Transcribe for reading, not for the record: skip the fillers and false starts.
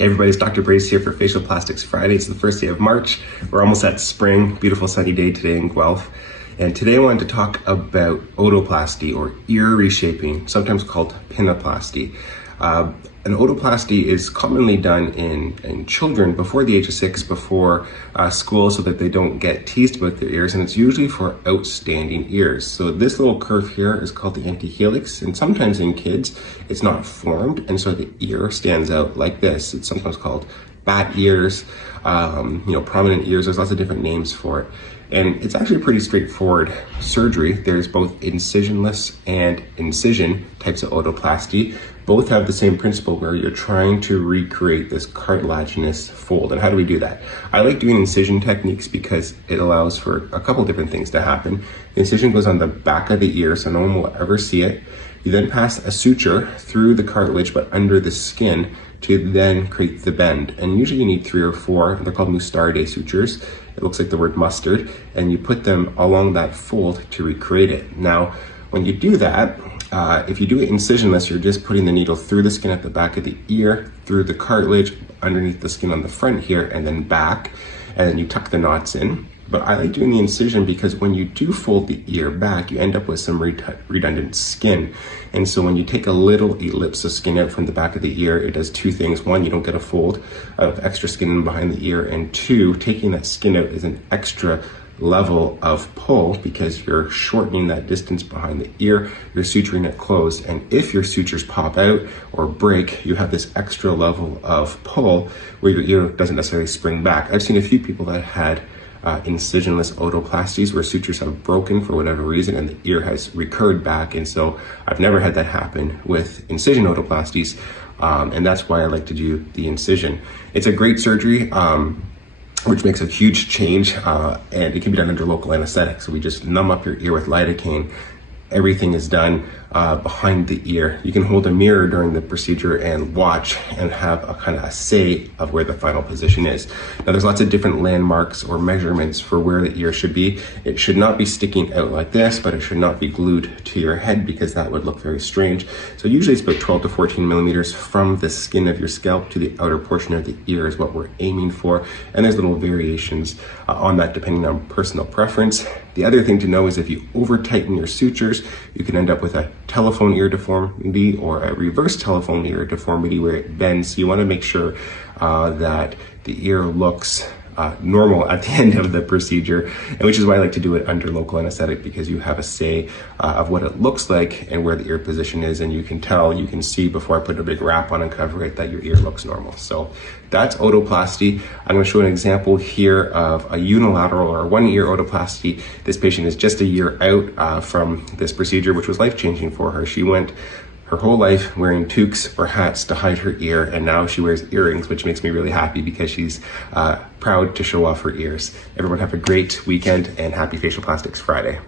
Hey everybody, it's Dr. Brace here for Facial Plastics Friday. It's the first day of March. We're almost at spring. Beautiful sunny day today in Guelph. And today I wanted to talk about otoplasty or ear reshaping, sometimes called pinnaplasty. An otoplasty is commonly done in children before the age of 6, before school, so that they don't get teased about their ears, and it's usually for outstanding ears. So this little curve here is called the antihelix, and sometimes in kids it's not formed, and so the ear stands out like this. It's sometimes called bat ears, prominent ears. There's lots of different names for it. And it's actually a pretty straightforward surgery. There's both incisionless and incision types of otoplasty. Both have the same principle where you're trying to recreate this cartilaginous fold. And how do we do that? I like doing incision techniques because it allows for a couple different things to happen. The incision goes on the back of the ear, so no one will ever see it. You then pass a suture through the cartilage but under the skin to then create the bend. And usually you need 3 or 4, they're called Mustarde sutures. It looks like the word mustard, and you put them along that fold to recreate it. Now, when you do that, if you do it incisionless, you're just putting the needle through the skin at the back of the ear, through the cartilage, underneath the skin on the front here, and then back, and then you tuck the knots in. But I like doing the incision because when you do fold the ear back, you end up with some redundant skin. And so when you take a little ellipse of skin out from the back of the ear, it does 2 things. 1, you don't get a fold of extra skin behind the ear. And 2, taking that skin out is an extra level of pull because you're shortening that distance behind the ear, you're suturing it closed. And if your sutures pop out or break, you have this extra level of pull where your ear doesn't necessarily spring back. I've seen a few people that had incisionless otoplasties where sutures have broken for whatever reason and the ear has recurred back, and so I've never had that happen with incision otoplasties, and that's why I like to do the incision. It's a great surgery which makes a huge change, and it can be done under local anesthetic. So we just numb up your ear with lidocaine. Everything is done behind the ear. You can hold a mirror during the procedure and watch and have a kind of a say of where the final position is. Now there's lots of different landmarks or measurements for where the ear should be. It should not be sticking out like this, but it should not be glued to your head because that would look very strange. So usually it's about 12 to 14 millimeters from the skin of your scalp to the outer portion of the ear is what we're aiming for. And there's little variations on that depending on personal preference. The other thing to know is if you over tighten your sutures, you can end up with a telephone ear deformity or a reverse telephone ear deformity where it bends. So you want to make sure that the ear looks normal at the end of the procedure, and which is why I like to do it under local anesthetic, because you have a say of what it looks like and where the ear position is, and you can see before I put a big wrap on and cover it that your ear looks normal. So that's otoplasty. I'm going to show an example here of a unilateral or 1 ear otoplasty. This patient is just a year out from this procedure, which was life-changing for her. She went her whole life wearing toques or hats to hide her ear, and now she wears earrings, which makes me really happy because she's proud to show off her ears. Everyone have a great weekend and happy Facial Plastics Friday.